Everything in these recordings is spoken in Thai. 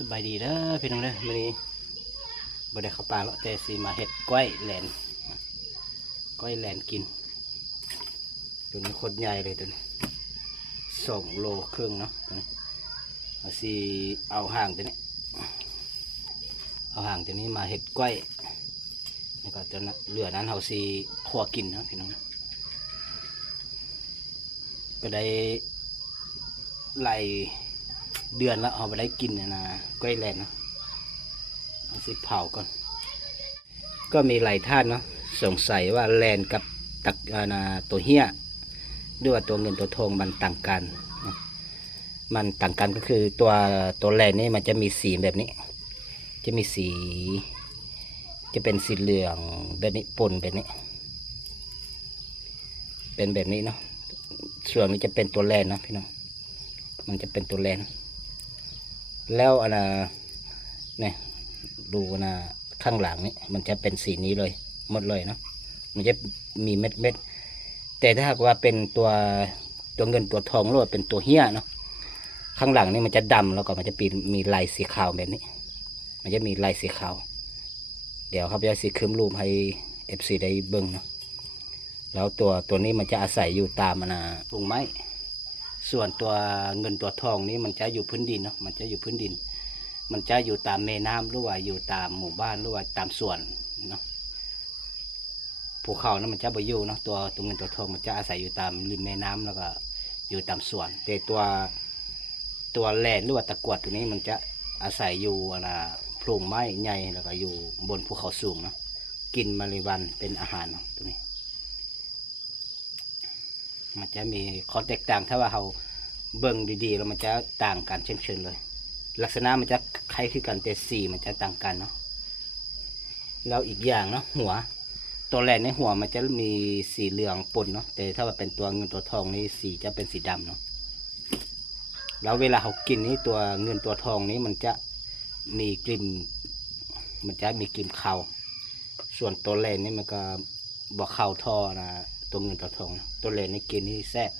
สบายดีเด้อพี่น้องเด้อวันนี้บ่ได้เข้าป่าแล้วแต่สิมาเห็ดก้อยแหลนกินตัวนี้โคตรใหญ่เลยตัวนี้2 โลครึ่งเนาะตัวนี้เอาสิเอาห่างตัวนี้มาเห็ดก้อยแล้วก็ตัวเหลือนั้นเอาสิคั่วกินเนาะพี่น้องก็ได้ไล่เดือนแล้วเอาไปได้กินนะก้อยแหลนเนาะเอาสิเผาก่อนก็มีหลายท่านเนาะสงสัยว่าแหลนกับตัวเหี้ยด้วยว่าตัวเงินตัวทองมันต่างกันนะมันต่างกันก็คือตัวแหลนนี่มันจะมีสีแบบนี้จะมีสีจะเป็นสีเหลืองแบบนี้ปนแบบนี้เป็นแบบนี้เนาะส่วนนี้จะเป็นตัวแหลนนะพี่น้องมันจะเป็นตัวแหลนแล้วเนี่ยดูข้างหลังนี่มันจะเป็นสีนี้เลยหมดเลยเนาะมันจะมีเม็ดแต่ถ้าหากว่าเป็นตัวเงินตัวทองหรือว่าเป็นตัวเหี้ยเนาะข้างหลังนี่มันจะดำแล้วก็มันจะมีลายสีขาวแบบนี้มันจะมีลายสีขาวเดี๋ยวครับจะสีคืมรูปให้ FC ได้เบิ่งเนาะแล้วตัวนี้มันจะอาศัยอยู่ตามพุ่งไม้ส่วนตัวเงินตัวทองนี้มันจะอยู่พื้นดินเนาะมันจะอยู่พื้นดินมันจะอยู่ตามแม่น้ำหรือว่าอยู่ตามหมู่บ้านหรือว่าตามสวนเนาะภูเขานั้นมันจะบ่อยู่เนาะตัวเงินตัวทองมันจะอาศัยอยู่ตามริมแม่น้ำแล้วก็อยู่ตามสวนแต่ตัวแหลนหรือว่าตะกรวดตัวนี้มันจะอาศัยอยู่โพรงไม้ใหญ่แล้วก็อยู่บนภูเขาสูงเนาะกินแมลงวันเป็นอาหารเนาะตัวนี้มันจะมีข้อแตกต่างถ้าว่าเราเบิ่งดีๆแล้วมันจะต่างกันเช่นเลยลักษณะมันจะคล้ายคือกันแต่สีมันจะต่างกันเนาะแล้วอีกอย่างเนาะหัวตัวแหลนในหัวมันจะมีสีเหลืองปนเนาะแต่ถ้าว่าเป็นตัวเงินตัวทองนี่สีจะเป็นสีดำเนาะแล้วเวลาเขากินนี่ตัวเงินตัวทองนี้มันจะมีกลิ่นคาวส่วนตัวแหลนนี่มันก็บอกคาวท่อตัวเงินตัวทองตัวแหลนนี่กินนี่แซ่บ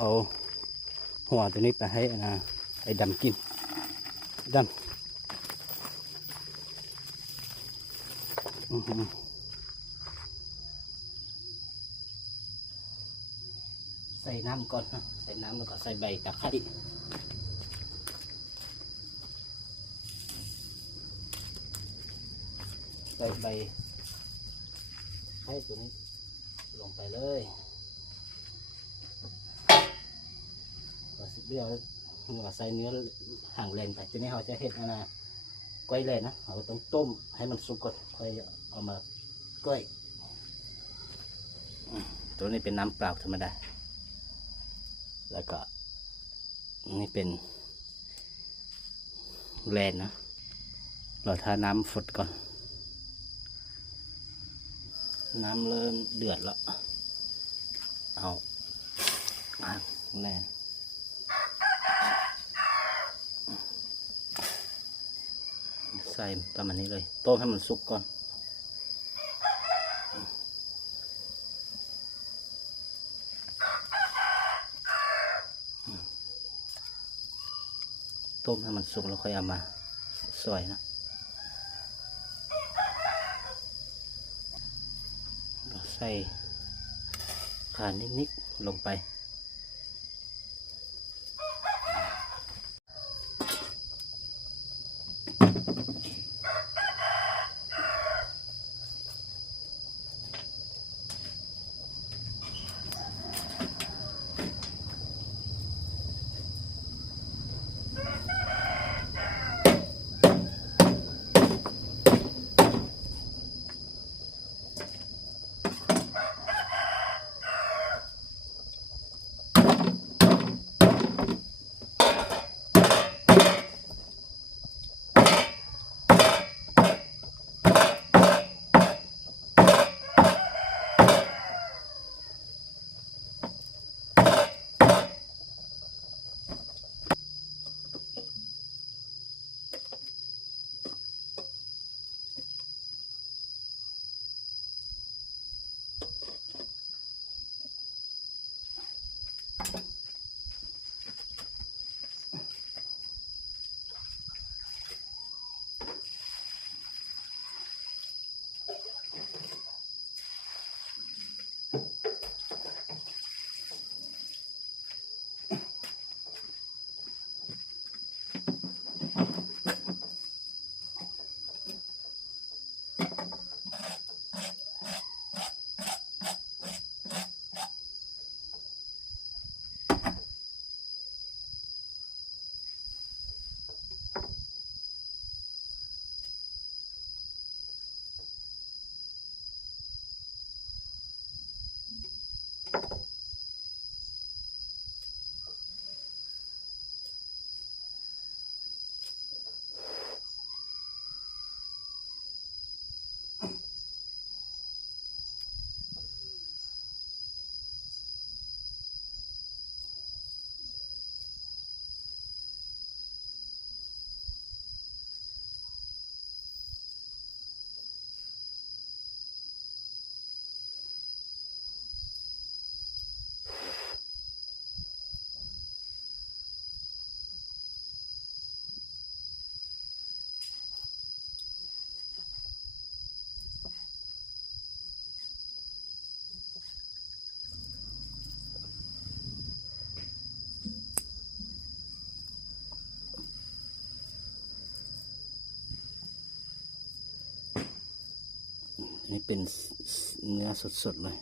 เอาหัวตัวนี้ไปให้ไอ้ดำกินดำใส่น้ำก่อนนะใส่น้ำแล้วก็ใส่ใบตะไคร้ใส่ใบให้ตัวนี้ลงไปเลยเดี๋ยวเราใส่เนื้อห่างแรงไปทีนี้เราจะเห็ดก้อยแหลนนะเราต้องต้มให้มันสุกก่อนค่อยเอามาก้อยตัวนี้เป็นน้ำเปล่าธรรมดาแล้วก็ นี่เป็นแลนนะเราทาน้ำฝดก่อนน้ำเริ่มเดือดแล้วเอาแลนใส่ประมาณนี้เลยต้มให้มันสุกก่อนต้มให้มันสุกแล้วค่อยเอามาซอยนะใส่ข่านิดๆลงไปนี่เป็นเนื้อสดๆเลย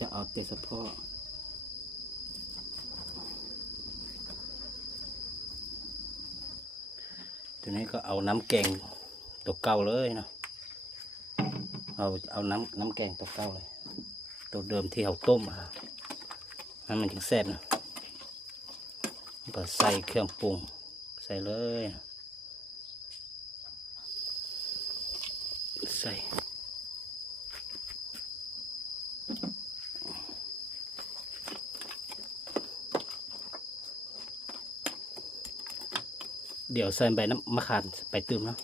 จะเอาแต่เฉพาะตัวนี้ก็เอาน้ำแกงตัวเก่าเลยเนาะเอาน้ำแกงตัวเก่าเลยตัวเดิมที่เราต้มนั่นมันถึงแซ่บนะก็ใส่เครื่องปรุงใส่เลย ใส่เดี๋ยวใส่ใบน้ำมะขามไปตื่มเนาะ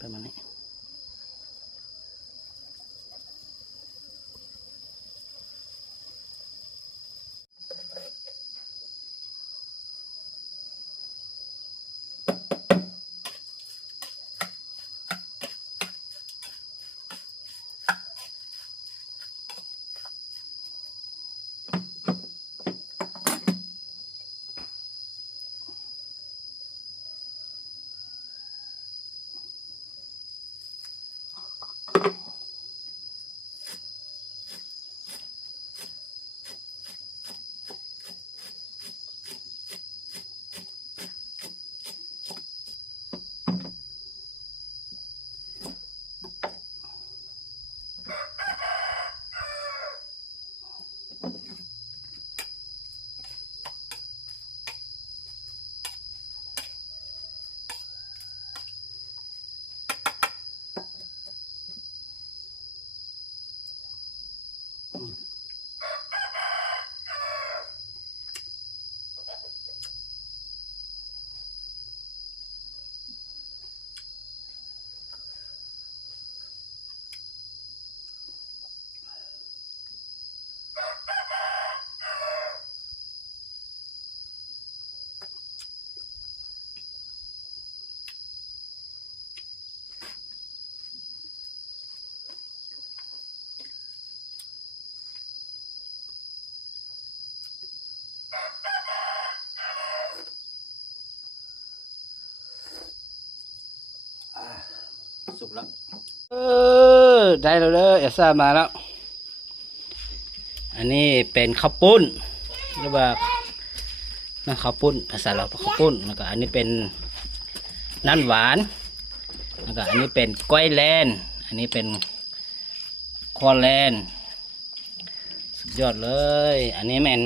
ประมาณนี้สุกแล้วได้แล้วเด้อเอซ่ามาแล้วอันนี้เป็นข้าวปุ้นหรือว่าน้ำข้าวปุ้นภาษาเราข้าวปุ้นแล้วก็อันนี้เป็นน้ำหวานแล้วก็อันนี้เป็นก้อยแลนอันนี้เป็นคอแลนสุดยอดเลยอันนี้เป็น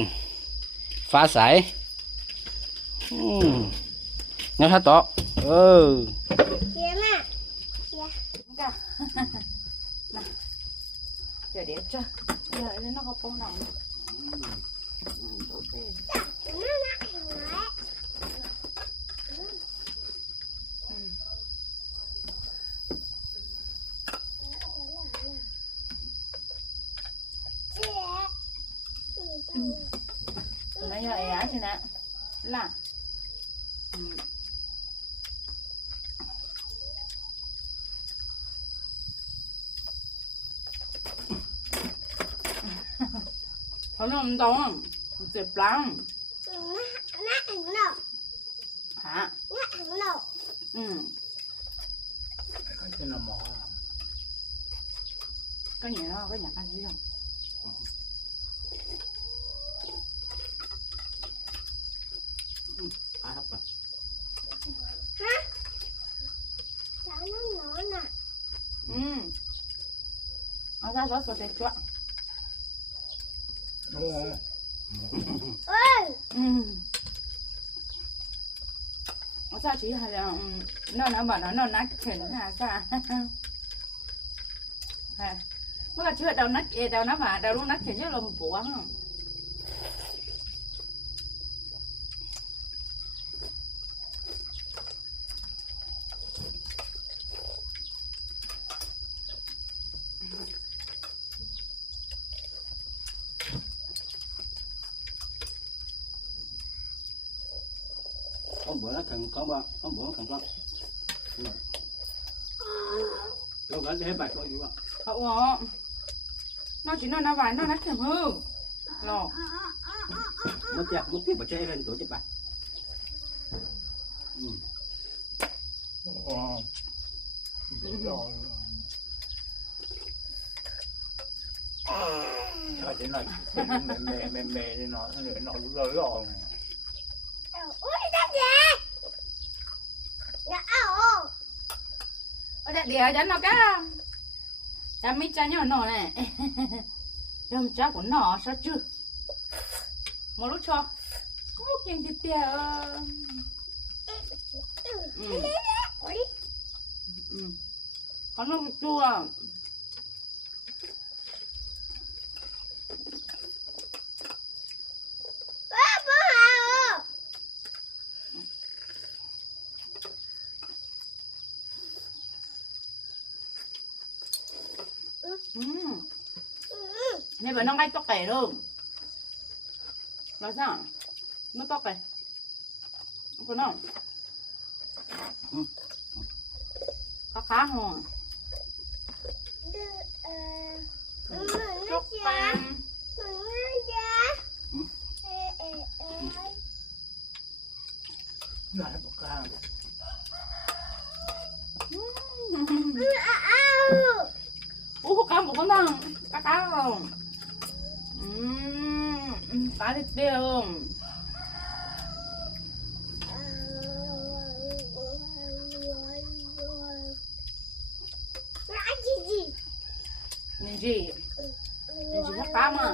ฟ้าใสงั้นถ้าต่อเดี๋ยวจ้ะเดี๋ยวเล่นน้องกระโปรงหน่อยโอเคไม่ใช่ไอ้ใช่ไหมล่ะเขานอนตรงเจ็บปลังน่าอังหนอกฮะน่าอังหนอกก็จะนอนหมอก็อย่างนี้ก็อย่างนั้นที่ทำครับฮะจะนั่งนอนน่ะเอาซะซะเสร็จจ้ะเอ้ยเอาซะชี้ให้แล้วนอนนะบ่นอนนักเข็นหาซะฮะเมื่อเชื่อดาวนักดาวน้ำหมาดาวลูกนักเข็นเยอะลมปัวông bữa nó cần có bao ông bữa nó cần lắm đâu có hết bài coi gì vậy nó chỉ nó vài nó nát thèm hư lò mất tiếp mà chơi lên tổ chức bài Thôi chỉ nói mẹ đi nói lò ui cái gì dạ ở đây đĩa cho nó cá cho mấy cha nhỏ nọ này làm cha của nó sao chứ một lúc cho kiêng thịt tiề ขนมจั่วนี่เป็นน้องไก่ต๊อกไก่เริ่มมาสั่งน้องต๊อกไก่คุณน้องขาห่อต๊อกไก่หน้าปากกลาง โอ้กำบุกนั่งกะกางตาเดียวนี่จีกะกามา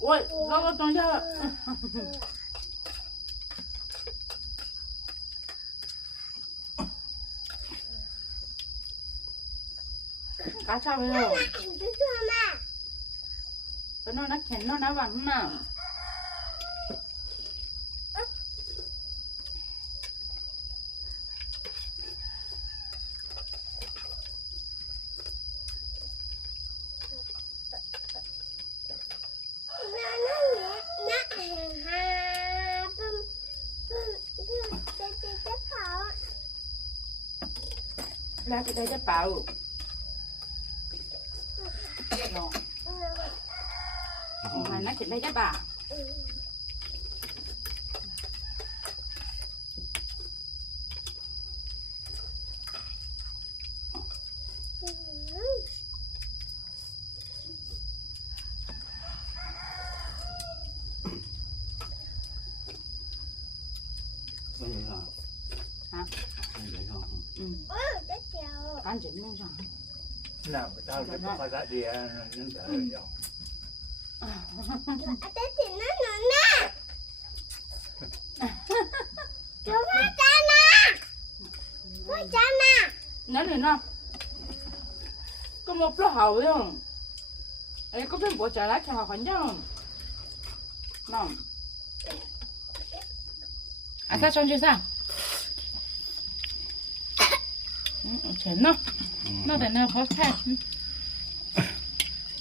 โอ้ยเราต้องเยอะกาชาไปเลยเป็นน้องนักเข็นน้องนักวันมาแล้วไปได้จะเป่ามันน่าจะได้จะบ่าการจิตมุ่งสั่ง หน้าปากกลางเป็นภาษาเดียนั่นแต่เดียวนั่นเลยนะก็มาปลาเห่าเลยไอ้ก็เป็นบัวจ่าละแค่หาขันยังน้องอาซาชนชื่อซะเฉินเนาะน่าแต่เนื้อพอสแท้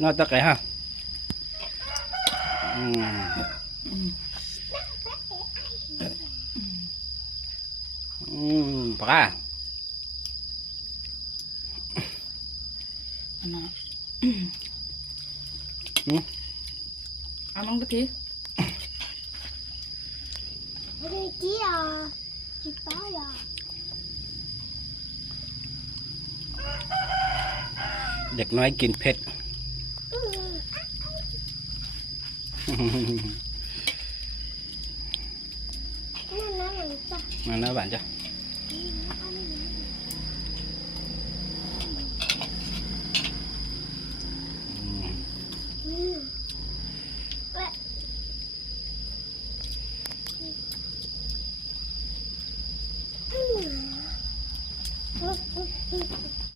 นอตะไก่ฮะปลาเอาน้องตะกี้เด็กน้อยกินเผ็ดมาแล้วหวานจ้ะ